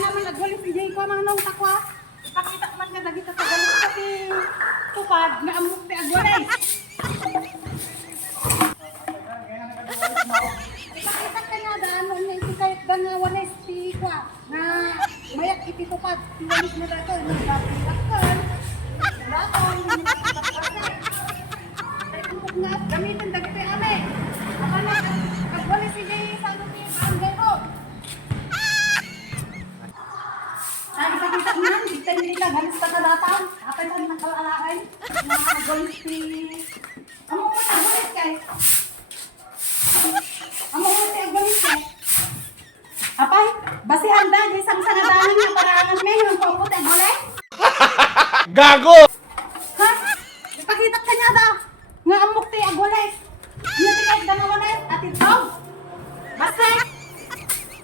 naman nagwalis si Jay ko nang takwa. Ipakita man nga dagiti sa galis kasi tupad nga amok ti agwalis. Ipakita ka nga daan mo nga iti kahit ba nga walis ti kwa na mayak iti tupad ti walis mo dato nagpapilakkan. Dato nga gamitin dagiti ame. Apa na agwalis si Jay sa ano ti barangay ko. Ay, ipakita ko nan, kita nila galis pa sa datang. Apa yung nakalalakay? Mga galis si... Amo mo na galis kay? Amo mo na galis kay? Apay, basihan da, di isang sanadanan nga parangan may yung paupo tayo galis? Gago! Ha? Ipakita ka niya da, nga amok tayo agulis. Hindi tayo danawalis, at ito. Basta,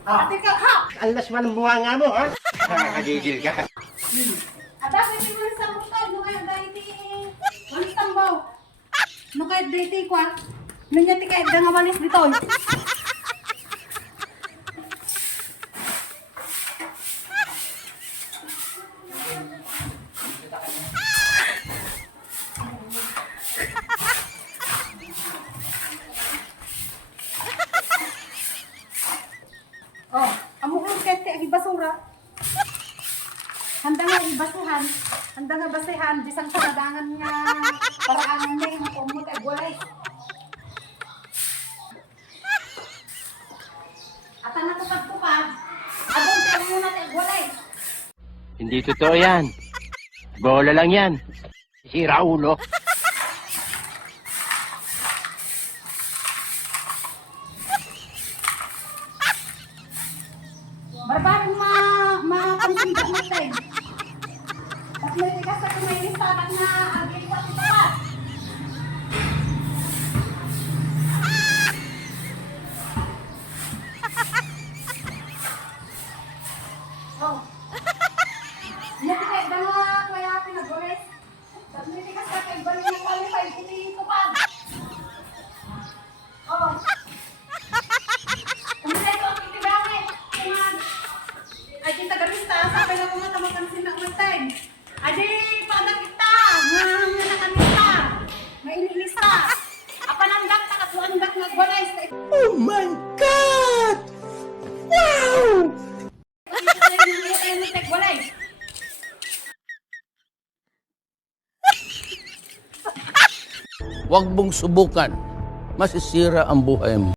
at ikaw, ha? Alas man ang buha nga mo, ha? Nakakagigil ka. Ada pwede mo sa mukha, no kaya daiti, walis tambaw. No kaya daiti kwa, no niya ti kaya nga walis dito. Oh, amo ko kaya ti agi basura. Handa nga ibasuhan, handa nga basihan, bisang sanadangan nga paraan nga yung kumot ay gulay. At ang natutagpupad, adong tayo muna tayo gulay. Hindi totoo yan. Bola lang yan. Sira ulo. Barbaring ma-consider mo tayo. At may tigas na may listahan na agilipat ito. Oh. Hindi kahit dalawa kaya pinagulis. At may tigas na kay balik ng qualified hindi tupad. Oh. Kumunay ko ang titigamit. Ay, di tagamista. Sabi na ko nga tamakansin na ulit time. Ay, di padag kita. Nga nakanista. Mainilista. Apanandak, takatuandak, nagwalay. Oh my God! Wow! Huwag mong subukan. Masisira ang buhay mo.